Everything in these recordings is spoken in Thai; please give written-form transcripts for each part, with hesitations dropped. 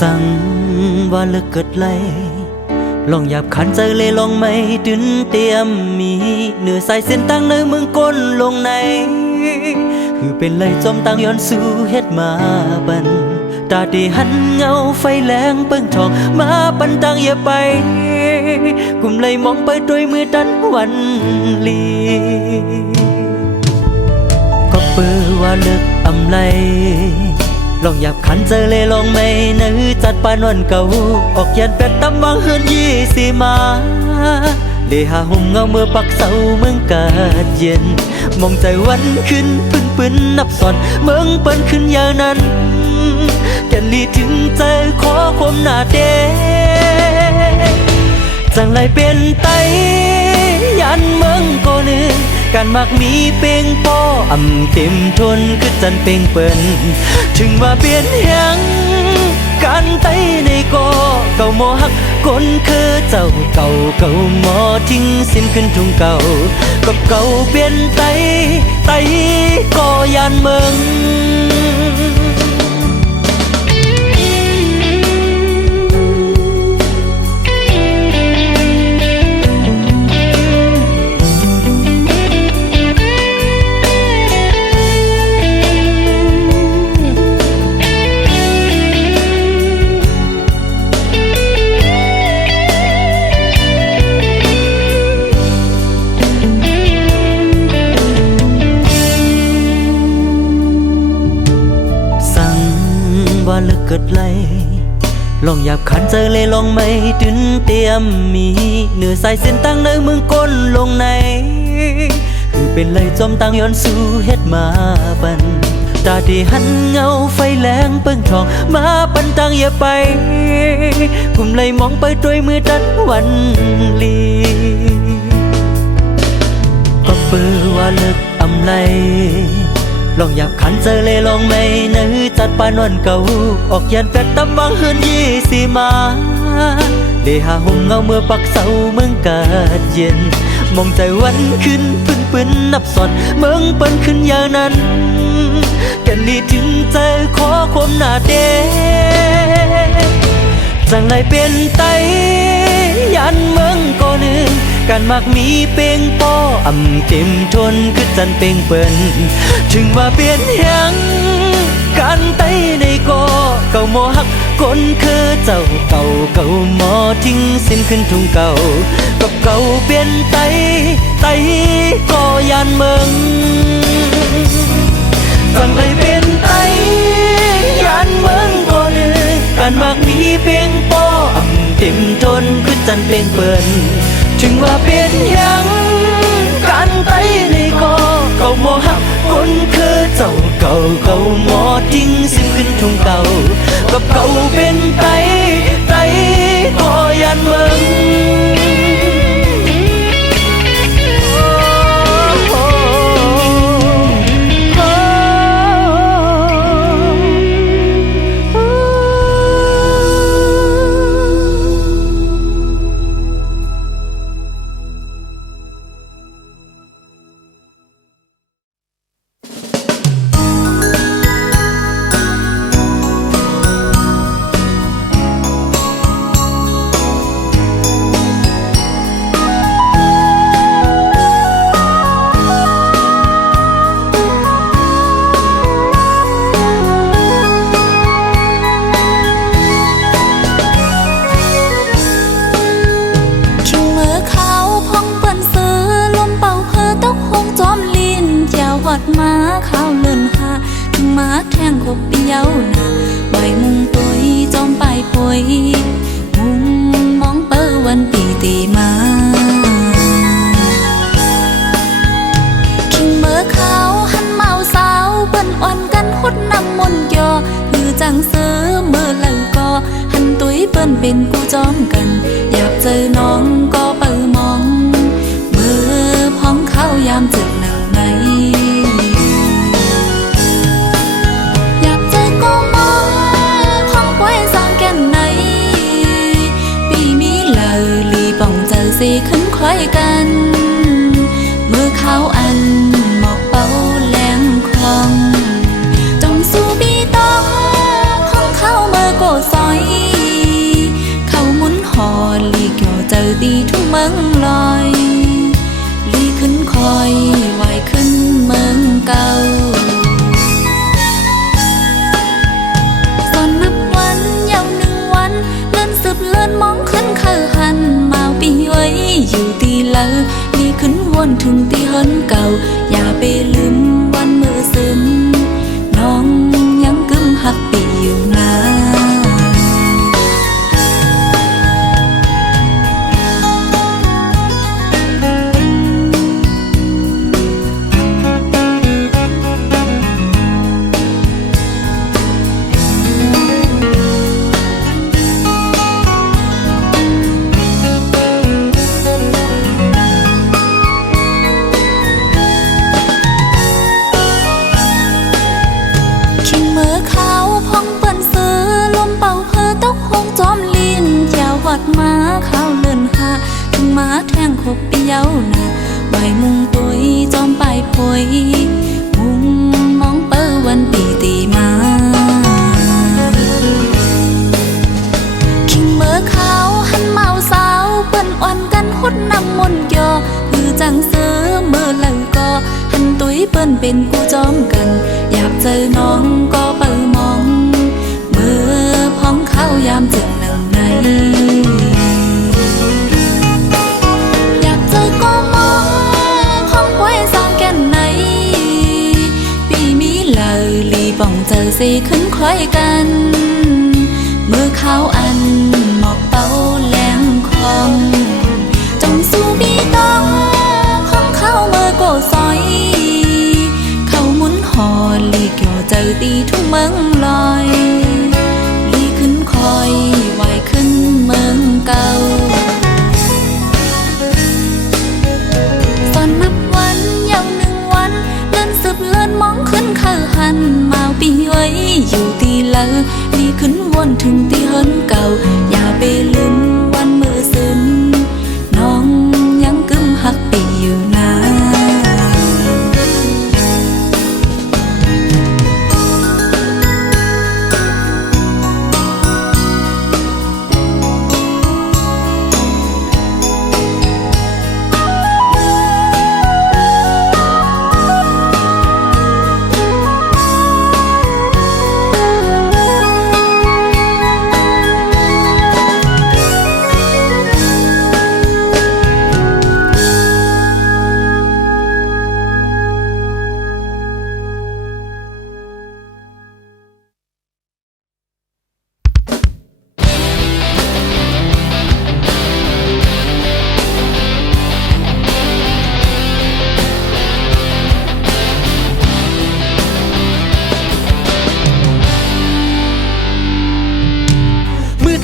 สั่งว่าเลิกเกิดไล่ลองหยาบขันใจเลยลองไม่ดึนเตรียมมีเหนือสายเส้นตั้งในเมืองก้นลงในคือเป็นเลยจมตั้งย้อนสู่เฮ็ดมาบันตาดีหันเงาไฟแรงเปิ้งทองมาปันตังอย่าไปกุมเลยมองไปด้วยมือดันวันลีก็เปื้อว่าเลิกอำไลลองหยาบขันเจอเลยลองไม่นื้อจัดปานวันเก่าออกยันเป็ดตำวังเฮือนยี่สีมาเลหาหุ่มเงาเมื่อปักเสาเมืองกาดเย็นมองใจวันขึ้นปืนนับสอนเมืองเปิ้นขึ้นอย่างนั้นแก่ลีถึงใจขอคมหน้าเดจังไรเป็นไตยันเมืองโกนึงการมักมีเป่งป้ออ่ำเต็มทนคือจันเป่งเปิ้นถึงว่าเปลี่ยนยังการไตในก่อเก่าหมอหักคนคือเจ้าเก่าหมอทิ้งสิ้นขึ้นทุ่งเก่าก็เก่าเปลี่ยนไตก็ยานเมืองว่าเลิกเกิดไล่ลองหยาบขันเจอเลยลองไม่ดึนเตรียมมีเหนือสายเส้นตั้งในเมืองก้นลงในคือเป็นเลยจมตั้งย้อนสู่เฮ็ดมาบันตาดีหันเงาไฟแรงเปิ้งทองมาปันตังอย่าไปกุมเลยมองไปด้วยมือดันวันลีก็เปื้อว่าเลิกอำไลลองหยาบขันเจอเลยลองไม่นื้อจัดปานวันเก่าออกยันเป็ดตำวังเฮือนยี่สีมาเลหาหุ่มเงาเมื่อปักเสาเมืองกาดเย็นมองใจวันขึ้นปืนนับสอนเมืองเปิ้นขึ้นอย่างนั้นแก่ลีถึงใจขอความหน้าเดจังไรเป็นไตยันเมืองก่อนึงการมักมีเป่งป้ออ่ำเต็มทนคือจันเป่งเปิ้นถึงว่าเปลี่ยนยังการไตในก่อเก่าหมอหักคนคือเจ้าเก่าหมอทิ้งสิ้นขึ้นทุ่งเก่าก็เก่าเปลี่ยนไตก็ยานเมืองจังไรเป็นไตยันเมืองก่อนึงการมักมีเป่งป้ออ่ำเต็มทนคือจันเป่งเปิ้นถึงว่าเป็นยังการไตในก่อเก่าหมอหักคนคือเจ้าเก่าหมอทิ้งสิ้นขึ้นทุ่งเก่าก็เก่าเป็นไตก็ยานเมืองมาข้าวเลื่อนหาถึงมาแทงขบเปียวหนาใบมุงตุยจอมไปป่วยมุงมองเปิ้วันปีตีมาคิงเมื่อขาวหันเมาสาวเปิ้นอ่อนกันหดน้ำมนยอคือจังเสือเมื่อเลิกก็หันตุยเปิ้นเป็นกูจอมกันอยากเจอน้องก็เปิ้มองเมื่อพ้องเข้ายามจึกหนังในสิขึ้นคล้อยกันเมื่อเขาอันหมอกเป่าแหลงคลองจงสู่บีตองของเขาเมื่อโกซอย ถึงที่เฮินเก่าอย่าไปลืมวันมือซึมน้องยังกึมหักปีอยู่นะมาข้าวเลื่อนหาถึงมาแทงคบเปี้ยวนะใบมุงตุยจอมปลายพวยมุงมองเปิ้วันปีตีมาคิงเมื่อขาวหันเมาสาวเปิ้นอ่อนกันหดน้ำมนต์ยอคือจังเสือเมื่อหลังก็หันตุยเปิ้นเป็นกูจอมกันอยากเจอน้องก็เปิ้มองเมื่อพ้องเข้ายามจึงหนึ่งในป่องเจอสิขึ้นคล้อยกันเมื่อเขาอันหมอกเป้าแหลมคองจงสู้บีต้องของเขาเมื่อโกซอยเขาหมุนหอลีเกี่ยวเจอตีทุ่งเมืองลอยลีขึ้นคอยไหวขึ้นเมืองเก่าตอนนับวันยาวหนึ่งวันเลื่อนสืบเลื่อนมองขึ้นข้าหันมาปีไว้อยู่ตีละลีขึ้นวนถึงตีเฮินเก่าอย่าไปลืมวันมือซึมน้องยังกึมหักปีอยู่นะ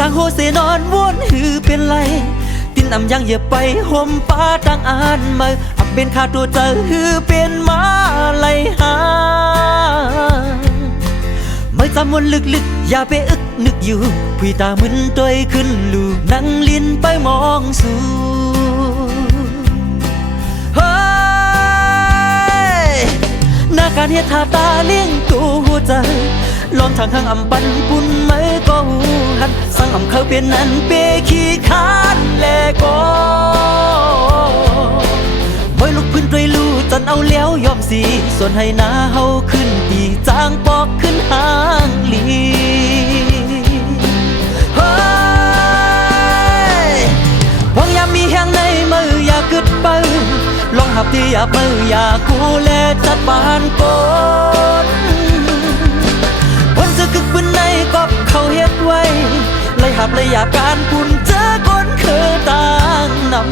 ต่างโฮเสนอนวนหือเป็นไรตินอำยังอย่าไปห่มป้าต่างอ่านมาอับเป็นข้าตัวเจอหือเป็นมาไหลหาไม่จำวนลึกๆอย่าไปอึกนึกอยู่ผู้ตามึนตัวขึ้นลูนั่งลิ้นไปมองสู่เฮ้ยหน้าการเฮ็ดท่าตาเลี้ยงตัวหัวใจลองทางข้างอำปันปุ่นไม่ก็หูหันสั่งอำเขาเป็นนั้นเปขี้คานแลก็บ่ลุกพื้นด้วยลู่จนเอาแล้วยอมสีส่วนให้หน้าเฮาขึ้นปีจางปอกขึ้นหางลีเฮ้ยหวังยามมีแห่งในมืออย่ากึดไปลองหับที่อย่ามืออย่ากูแลจัดบานกดจะกึกบนในกอบเขาเฮ็ดไว้เลยหับเลยอยากการปุ่นเจอคนคือต่างนำ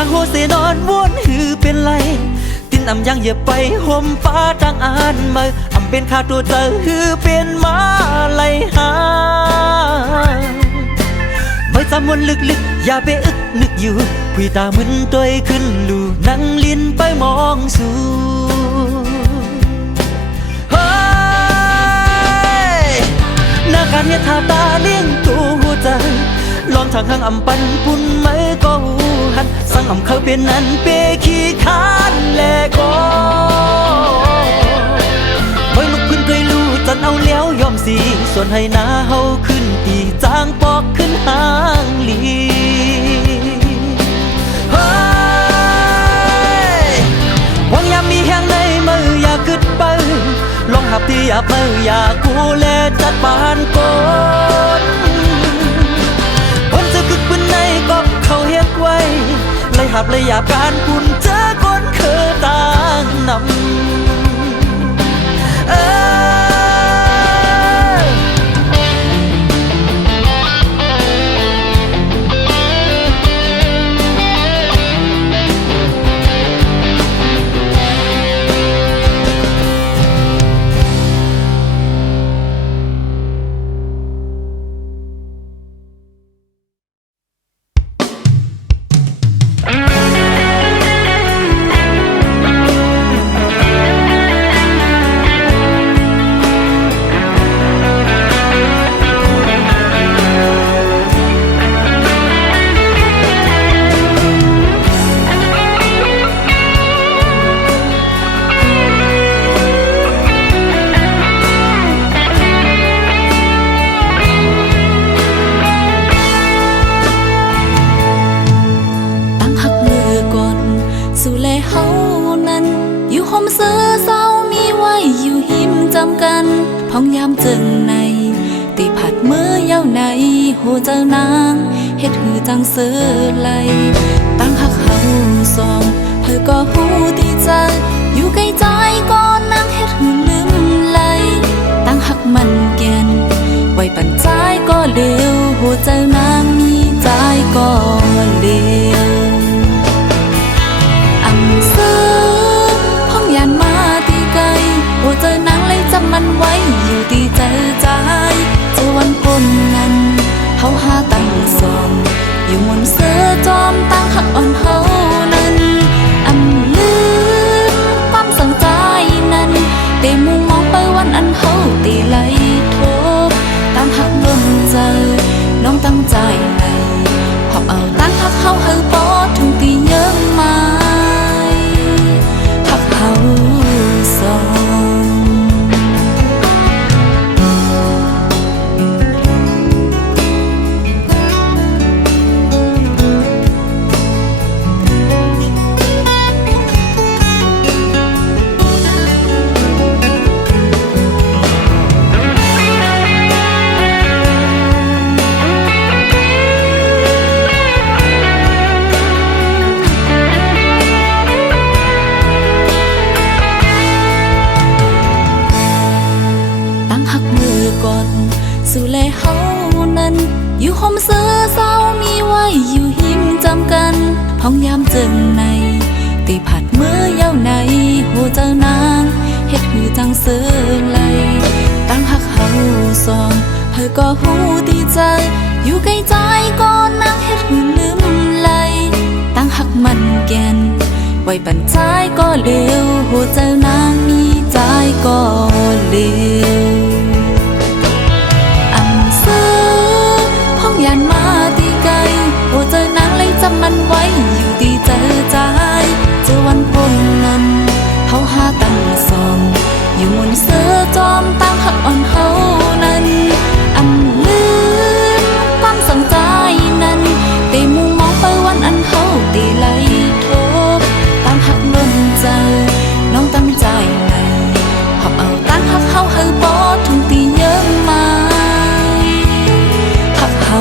ต่างโฮเสนอนวนหือเป็นไรตินอำยังอย่าไปห่มฟ้าต่างอ่านมาอำเป็นข้าตัวเจอหือเป็นมาไหลหาไม่จำวนลึกๆอย่าไปอึกนึกอยู่ผู้ตามึนตัวขึ้นลูนั่งลิ้นไปมองสู่เฮ้ยหน้าการเฮ็ดท่าตาเลี้ยงตัวหัวใจลองทางข้างอำปันปุ่นไม่ก็หูหันสั่งอำเขาเป็นนั้นเปขี้คานแลก็บ่ลุกพื้นด้วยลู่จนเอาแล้วยอมสีส่วน ให้หน้าเฮาขึ้นตีจางปอกขึ้นหางลีเฮ้ยหวังยามมีแห่งในมืออย่าคิดไปลองหับที่อยากมืออยากกูแลจัดปานกนคนจะกึกบนในก็เขาเฮ็ดไว้เลยหับเลยอยากการคุณเจอคนคือต่างนำพองยามเจิงในตีผัดเมื่อเย้าในโหเจ้านางเฮ็ดหือจังเสือไหลตั้งหักเฮาสองเธอก็หูดีใจอยู่ใกล้ใจก็นั่งเฮ็ดหือลืมไหลตั้งหักมันแกนไว้ปั่นใจก็เร็วโหเจ้านางมีใจก็เร็วอำซื้อพองยานมาตีไกลโหเจ้านางเลยจำมันไว้อยู่ที่เจอใจเจอวันพ้นนั้นเฮาหาตั้งสองอยู่มนเสือจอมตั้งหักอ่อนเฮานั้นอำลืมความสั่งใจนั้นเตมุงมองไปวันอันเฮาตีไหลโทตั้งหักล้นใจน้องตั้งใจในหอบเอาตั้งหักเฮาเฮาปอถึงตีเยอะมาหักเฮาสองสู่แลเฮานั้นอยู่ห่มเสือเศร้ามีไว้อยู่หิมจำกันพองยามเจิงในตีผัดเมื่อเย้าในโหเจ้านางเฮ็ดหือจังเสือไหลตั้งหักเฮาสองเธอก็หูดีใจอยู่ใกล้ใจก็นั่งเฮ็ดหือลืมไหลตั้งหักมันแกนไว้ปั่นใจก็เร็วโหเจ้านางมีใจก็เร็วพองยานมาตีไกลโหเจอนางเลยจำมันไว้อยู่ที่เจอใจเจอวันพ้นนั้นเฮาหาตั้งสองอยู่มนเสือจอมตั้งหักอ่อนเฮานั้นอำลืมความสั่งใจนั้นเตมุงมองไปวันอันเฮาตีไหลโทตั้งหักล้นใจน้องตั้งใจในหอบเอาตั้งหักเฮาเฮาปอถึงตีเยอะมาเฮา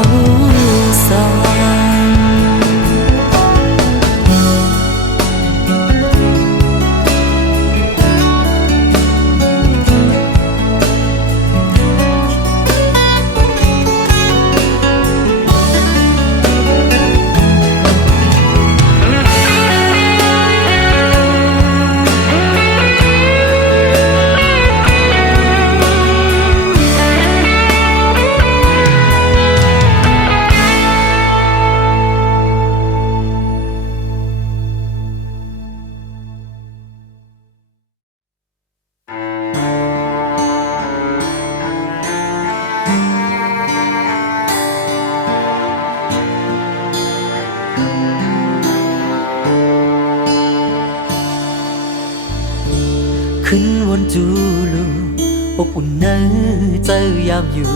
สองขึ้นวนจูลู อบอุ่นเนื้อเจอยามอยู่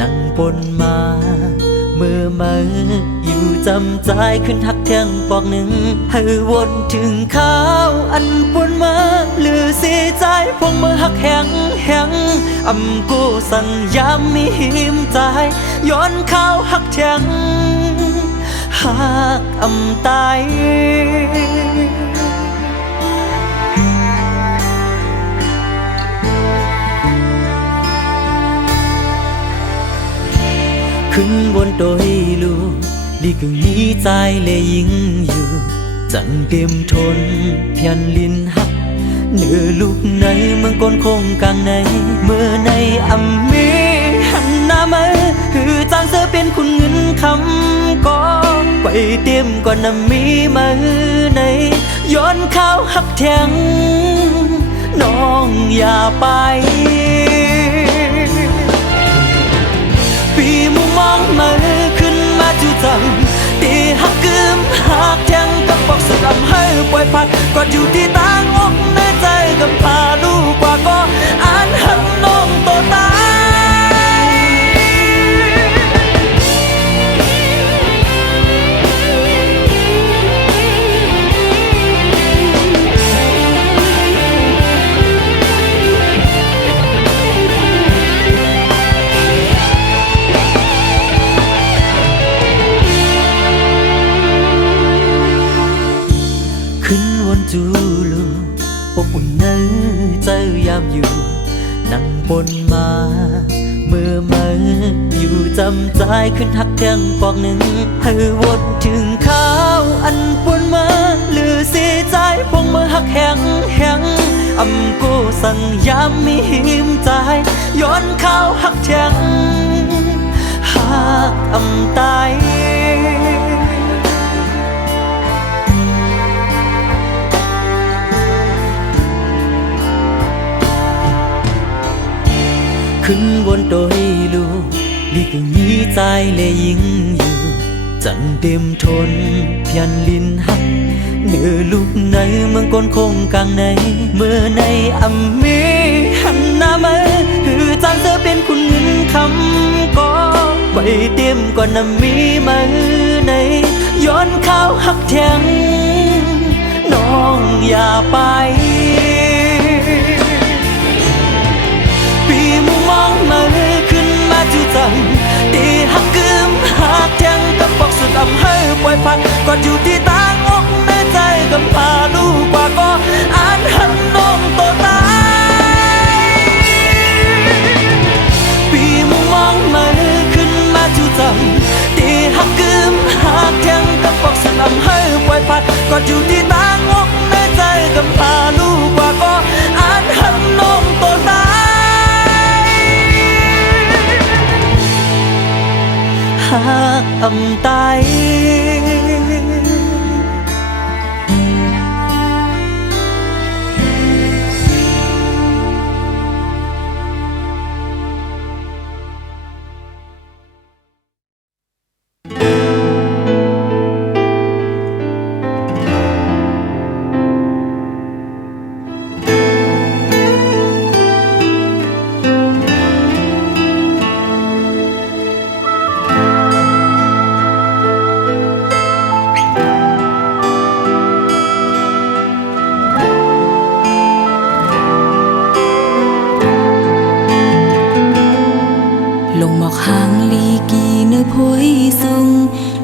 นั่งปนมาเมื่อมาอยู่จำใจขึ้นทักเทียงปอกหนึ่งให้วนถึงข้าวอันปนมาหรือเสียใจพวงมือหักแหงแหงอำกูสัญญามีหิมใจย้อนข้าวหักเทียงหักอำตายขึ้นบนโดยลูกดีกึ่งนี้ใจเลยยิงอยู่จังเต็มทนเพียนลินหักเนื้อลูกในเมืองก้นคงกลางในเมื่อในอัมมีหันหน้ามาคือจางเสือเป็นคุณเงินคำก็ไปเต็มก่อนน้ำมีมาในย้อนข้าวหักแทงน้องอย่าไปปีมุมมองมาขึ้นมาจู่จังตีหักกึมหักแทงกับบอกสลับให้ปล่อยพัดกอดอยู่ที่ต่างอกในใจกับพาลูกกว่าก็อ่านหักน้องโตตายขึ้นวนจูลูอบอุ่นเนื้อใจยามอยู่นั่งบนมาเมื่อมาอยู่จำใจขึ้นทักเทียงปอกหนึ่งให้วนถึงข้าวอันปนมาหรือเสียใจพวงมือหักแหงแหงอำกูสัญญามีหิมใจย้อนข้าวหักแทงหักอำตายขึ้นบนโดยลูกดีกึ่งนี้ใจเลยยิงอยู่จังเต็มทนเพียนลินหักเนื้อลูกในเมืองก้นคงกลางในเมื่อในอัมมีหันหน้ามาคือจางเสือเป็นคุณเงินคำก็ไปเต็มก่อนน้ำมีมาในย้อนข้าวหักแทงน้องอย่าไปปีมุมมองมาขึ้นมาจู่จังตีหักกึมหักแทงกับบอกสุดอำให้ปล่อยพัดกอดอยู่ที่ต่างอกในใจกับพาลูกกว่าก็อ่านหันน้องโตตายปีมุมมองมาขึ้นมาจู่จังตีหักกึมหักแทงกับบอกสุดอำให้ปล่อยพัดกอดอยู่ที่ต่างอกในใจกับพาลูกกว่าก็อ่านหันน้องโตตายหักอำตาย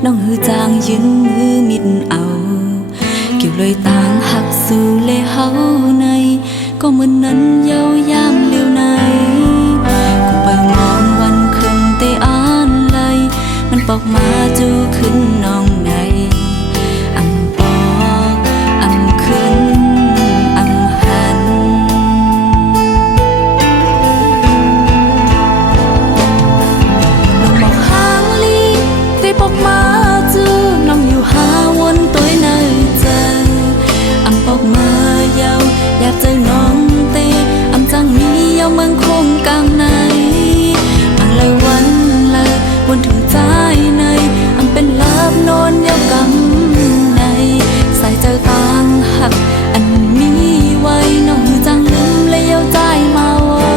น้องหือจางยืนมือมิดเอาเกี่ยวเลยต่างหักสู่เลยเฮาในก็เหมือนนั้นเย้ายามเลี้ยวในกูไปมองวันขึ้นเตอ่านเลยมันปอกมาจูขึ้นน้องในอำปอกอำขึ้นอำหันน้องบอกหางลีไปปอกมาจูน้องอยู่หาวนตัวในใจอำปอกมาเยาอยากเจอน้องเตอำจังมีเยาเมืองคงกลางในมาเลยวันเลยวนถึงใจในอำเป็นลาบนอนเยากำในใส่เจอต่างหักอันมีไว้น้องจังลืมเลยเยาใจมาไว้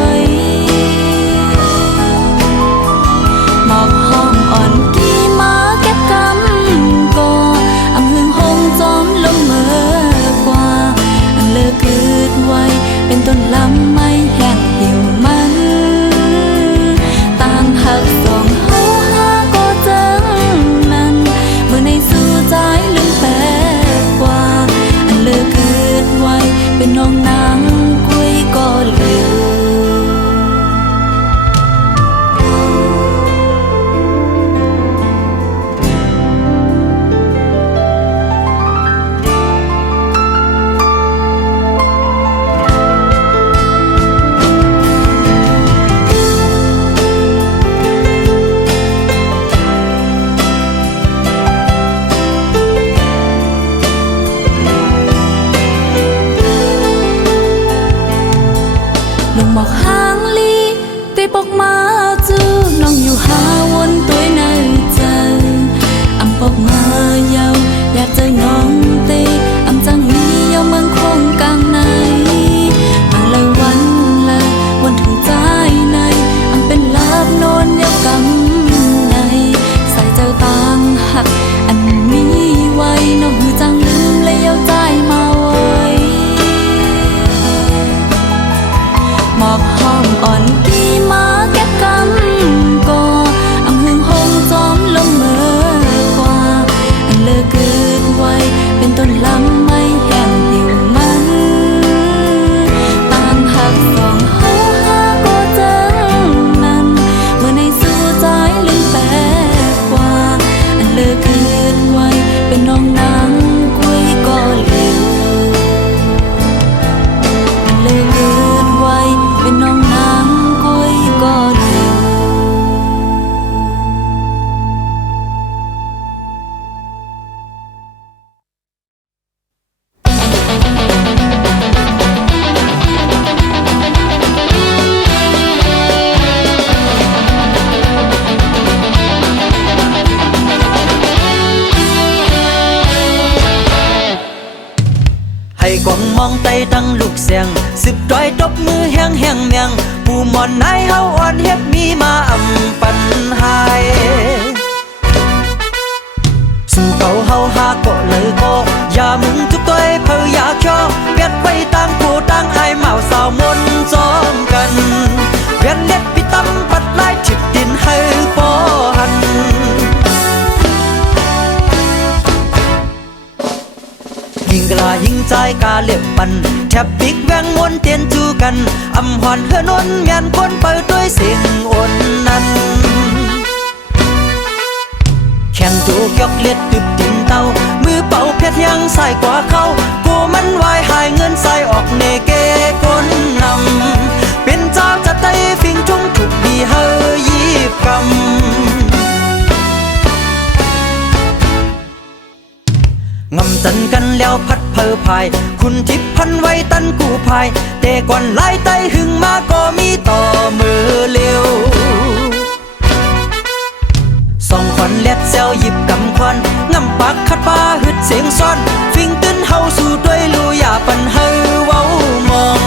เป็นน้องนางกุ้ยก็เหลือลุงบอกหางลีตีปอกมาจูน้องอยู่หาวนตัวในใจอำปอกมาเยาอยากเจอน้องตีอำจังมีเยาเมืองคงกลางในมาเลยวันถึงใจในอำเป็นลาบนอนเยากำในใส่เจ้าต่างหักอันมีไว้น้องหือจังลืมเลยเยาใจมาไว้หมอกห้อมอ่อนกี่มาแก็บกำก่ออำหึงหงจอมลมเมื่อกว่าอันเลิกเกิดไว้เป็นต้นลำไม่แห้งหิวมันต่างหักสองเฮาหาก็จังนั้นเมื่อในสู่ใจลืมแปลกว่าอันเลิกเกิดไว้เป็นน้องนางกุ้ยก็เหลืออันเลิกเกิดไว้เป็นน้องนางกุ้ยก็เหลือให้กวางมองไตตั้งลูกเสียงสิบร้อยตบมือแห้งแห้งเมียงผู้มอนนายเฮาอ่อนเฮ็ดมีมาอำปันหายสู่เก่าเฮาหาก็เลยก็อย่ามึงทุกตัวเพออยากชอเวียดไว้ตั้งผู้ตั้งไอ้เมาสาวมนจอมกันเวียนเล็ดพี่ตั้มปัดไล่ฉิบดินให้ปอหันยิงกลายิงใจกาเล็บปันแทบปิกแวงมวนเตียนจูกันอำหอนเฮือนนแม่นคนเปิดด้วยเสียงอ่อนนั้นแข่งจูกยกเลียดตึบดินเตามือเป่าเพชรยังใส่กว่าเขากูมันวายหายเงินใส่ออกเนเกคนนำเป็นเจ้าจะไตฟิงจุ้งถูกดีเฮยีบกำงำจันกันแล้วพัดเพอพายคุณทิพย์พันไว้ตันกูพายแต่ก่อนไล่ไตหึงมาก็มีต่อมือเร็วส่องควันเล็ดเซลหยิบกำควันงำปักคัดป้าหึดเสียงซ้อนฟิงตื้นเฮาสู่ด้วยลูอย่าปันเฮาเว้ามอง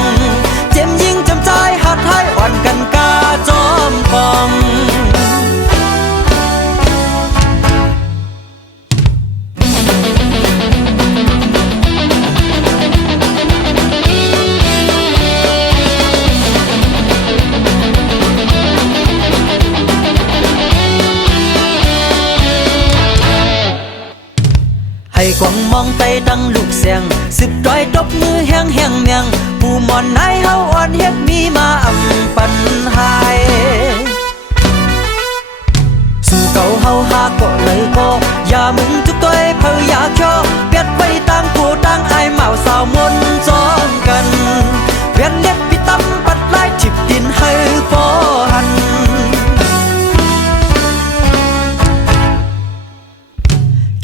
เจ็มยิงจำใจหัดให้อ่อนกันกาจอมกองให้กวางมองไตตั้งลูกเสียงสิบร้อยตบมือแห้งแห้งเมียงผู้มอนนายเฮาอ่อนเฮ็ดมีมาอำปันหายสู่เก่าเฮาหาก็เลยก็อย่ามึงทุกตัวเพออยากชอเวียดไว้ตั้งผู้ตั้งไอ้เมาสาวมนจอมกันเวียนเล็ดพี่ตั้มปัดไล่ฉิบดินให้พอหัน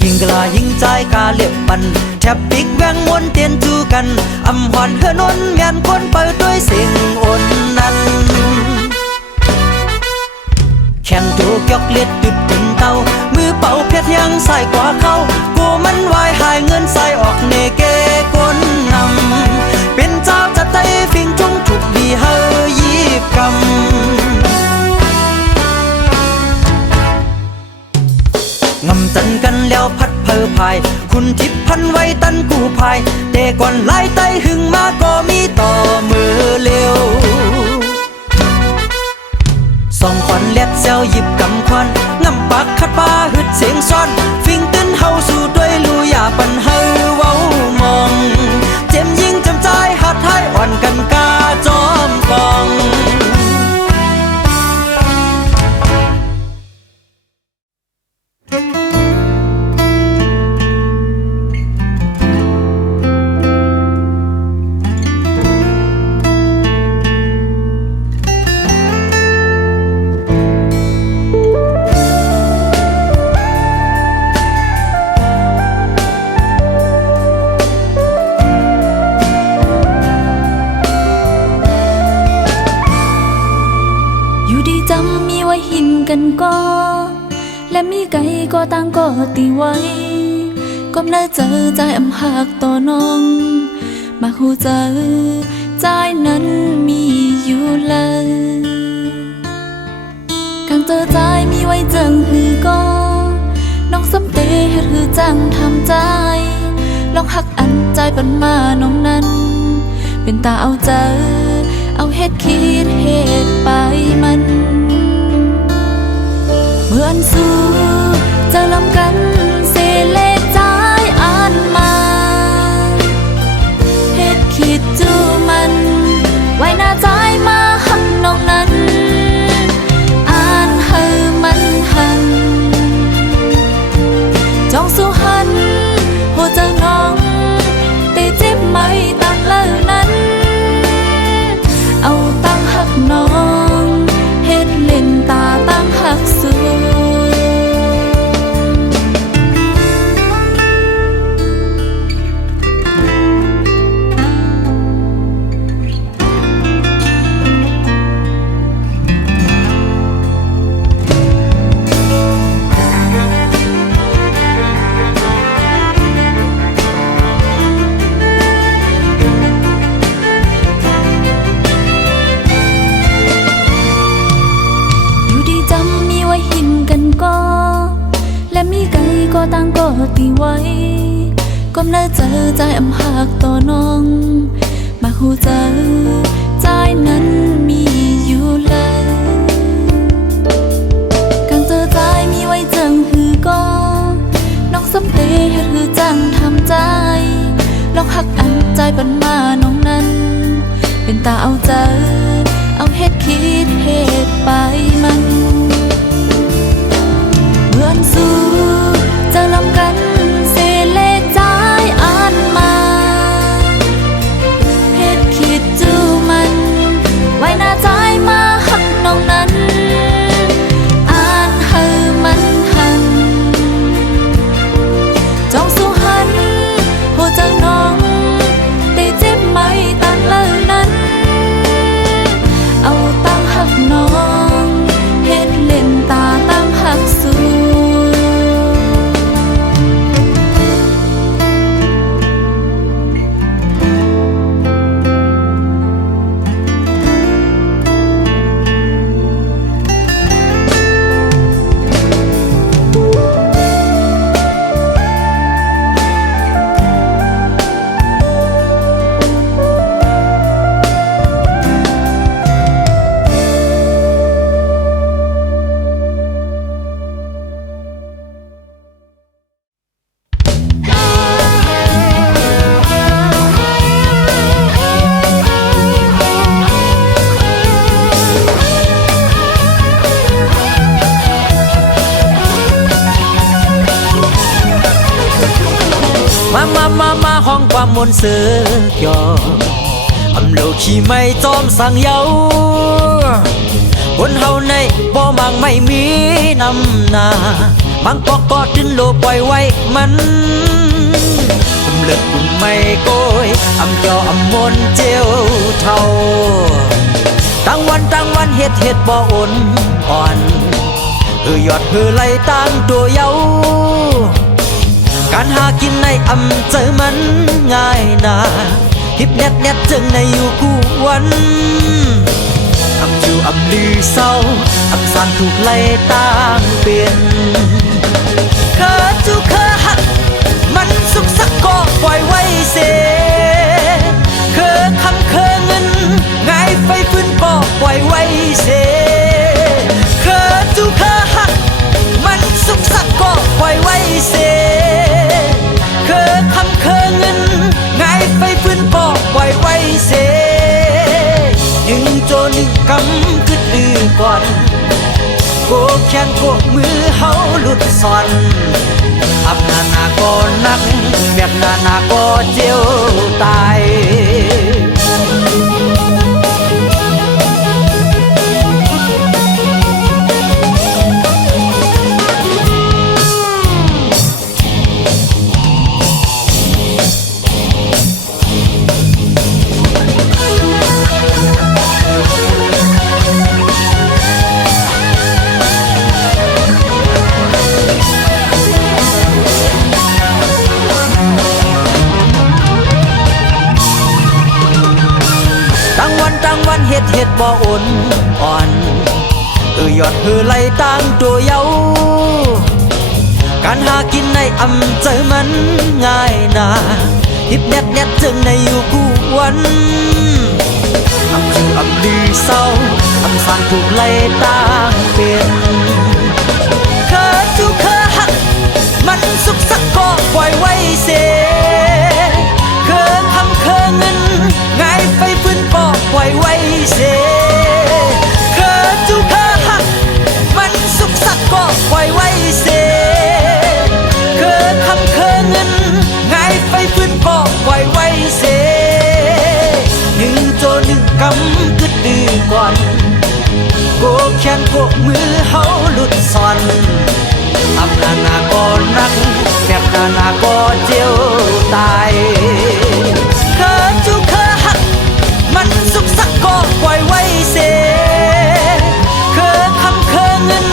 กิ่งกลายิงใจกาเล็บปันแทบปิกแวงมวนเตียนจูกันอำหอนเฮือนนแม่นคนเปิดด้วยเสียงอ่อนนั้นแข่งจูกยกเลียดตึบถึงเตามือเป่าเพชรยังใส่กว่าเขากูมันวายหายเงินใส่ออกเนเกคนนำเป็นเจ้าจะไตฟิงจุ้งถูกดีเฮยีบกำงำจันกันแล้วพัดเพอพายคุณทิพย์พันไว้ตันกูพายแต่ก่อนไล่ไตหึงมาก็มีต่อมือเร็วส่องควันเล็ดเซลหยิบกำควันงำปักคัดป้าหึดเสียงซ้อนฟิงตื้นเฮาสู่ด้วยลูอย่าปันเฮาเว้ามองเจ็มยิงจำใจหั กันก็และมีไก่ก็ต่างก็ตีไว้ก้มหน้าเจอใจอำหักต่อน้องมาหูเจอใจนั้นมีอยู่เลยกังเจอใจมีไว้จังหือก็น้องสมเตเฮ็ดหือจังทำใจลองหักอันใจปันมาน้องนั้นเป็นตาเอาเจอเอาเฮ็ดคิดเฮ็ดไปมันเมื่ออันสู้จะลำกันเสเลใจอ่านมาเฮ็ดคิดจูมันไว้หน้าใจมาหักน้องนั้นอ่านให้มันหันจองสู้หันหัวใจน้องแต่เจ็บไม่ต่างเลยนั้นเอาตั้งหักน้องเฮ็ดเล่นตาตั้งหักสู้และมีไก่ก็ต่างก็ตีไว้ก้มหน้าเจอใจอำหักต่อน้องมาหูเจอใจนั้นมีอยู่เลยกังเจอใจมีไว้จังหือก็น้องสมเตเฮ็ดหือจังทำใจลองหักอันใจปันมาน้องนั้นเป็นตาเอาเจอเอาเฮ็ดคิดเฮ็ดไปมันเพื่อนสู้จะลำกันเสเลใจอ่านมาเฮ็ดคิดจูมันไว้หน้าใจมาหักน้องนั้นอ่านให้มันหันจองสู้หันหัวใจน้องแต่เจ็บไม่ต่างเลยนั้นเอาตั้งหักน้องเฮ็ดเล่นตาตั้งหักสู้มาห้องความมนต์เสือยออำโลขี้ไม่จอมสั่งเยาคนเฮาในบ่มังไม่มีนำหน้ามังปอกกอดดินโลปล่อยไว้มันเลือดบุญไม่โกยอำยออำมนต์เจียวเท่าตั้งวันเฮ็ดบ่อ่อนยอดไล่ตั้งตัวเยาการหากินในอำเจอมันง่ายนาฮิปแนบจึงในอยู่คู่วันอำอยู่อำลือเศร้าอำสานถูกไล่ต่างเปลี่ยนเคอจูเคอหักมันสุกสักก็ปล่อยไว้เสเคอคำเคอเงินง่ายไฟฟื้นก็ปล่อยไว้เสเคอจูเคอหักมันสุกสักก็ปล่อยไว้เสคำเคอเงินง่ายไฟฟื้นปอกปล่อยไว้เส1 โจ 1 กำคือดื้อก่อนโกแขนโกมือเฮาหลุดซ่อนอับนาก็นักแบบนาก็เจียวตาย ตั้งวันเฮ็ดบ่อ่อนอ่อนยอดไหลตั้งตัวเยาการหากินในอำเจอมันง่ายนาฮิปแนทจึงในอยู่กูวันอำคืออำลือเศร้าอำสานถูกไล่ตั้งเป็นเคอจูเคอหักมันสุกสักก็ปล่อยไว้เสเคอคำเคอเงินง่ายไฟฟื้นก็ปล่อยไว้เสเคอจูเคอหักมันสุกสักก็ปล่อยไว้เสเคอคำเคอเงินง่ายไฟฟื้นก็ปล่อยไว้เสหนึ่งโจหนึ่งกำกึดดื้อก่อนโกแขนโกมือเฮาหลุดซ่อนอำนาก็นักแบบนาก็เจียวตายเคอจูเคอหักมันสุกสักก็ปล่อยไว้เสเคอคำเคอเงิน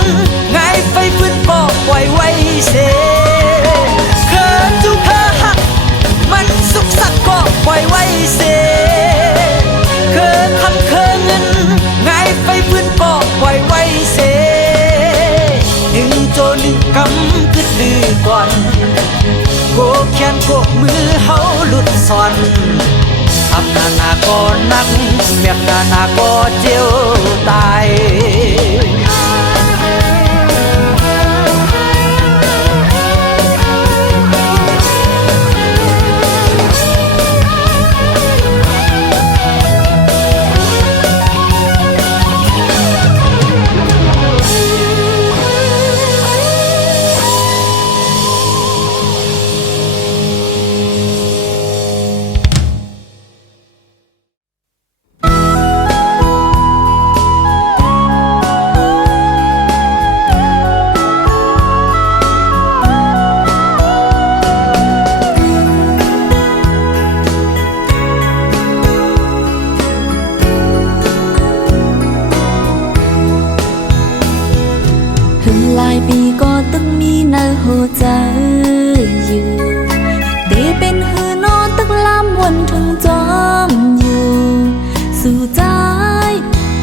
ง่ายไฟฟื้นก็ปล่อยไว้เสเคอจูเคอหักมันสุกสักก็ปล่อยไว้เสเคอคำเคอเงินง่ายไฟฟื้นก็ปล่อยไว้เสหนึ่งโจหนึ่งกำกึดดื้อก่อนโกแขนโกมือเฮาหลุดซ่อนอำนาก็นักแบบนาก็เจียวตายหลายปีก็ตึกมีในหัวใจอยู่ตีเป็นหือนอนตึกลำวนถึงจอมอยู่สู่ใจ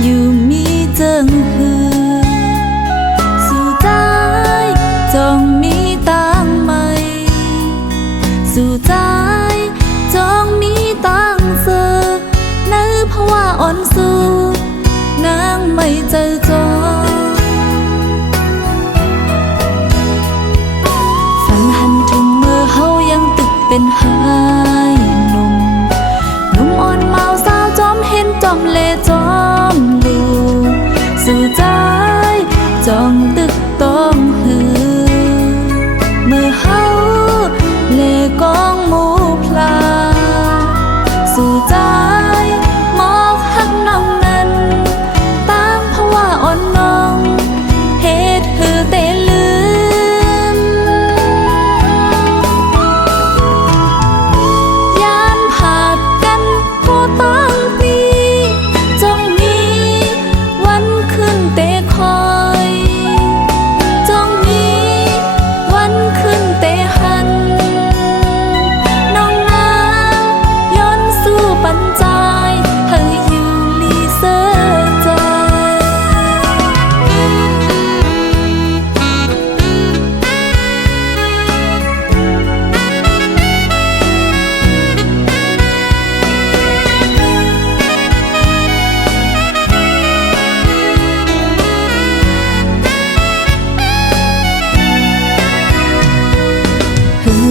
อยู่มีเจิงหือสู่ใจจองมีตังใหม่สู่ใจจองมีตังเสือในภาวะอ่อนสู้นางไม่เจอจอเป็นหายหนุ่มอ่อนเมาสาวจอมเห็นจอมเลจอมดูสู่ใจจองตึกต้องหือเมื่อเฮาเลกองหมูพลาสู่ใจมอกหักน้องนั้นตั้งภาวะอ่อนน้องเฮ็ดหือเตลื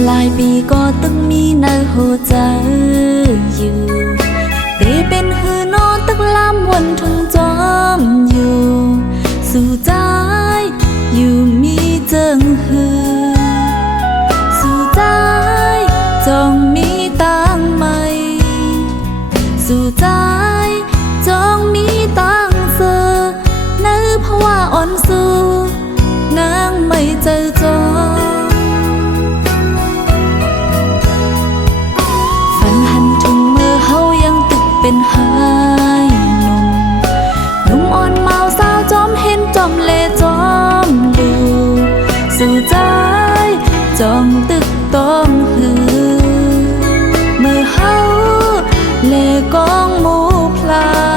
หลายปีก็ตึกมีในหัวใจอยู่ตีเป็นหือนอนตึกลำวนถึงจอมอยู่สู่ใจอยู่มีเจิงหือสู่ใจจองมีตังใหม่สู่ใจจองมีตังเสือในภาวะอ่อนสู้นางไม่เจอจอเป็นหายหนุ่มอ่อนเมาสาวจอมเห็นจอมเลจอมดูสู่ใจจองตึกต้องหือเมื่อเฮาเลกองหมูพล า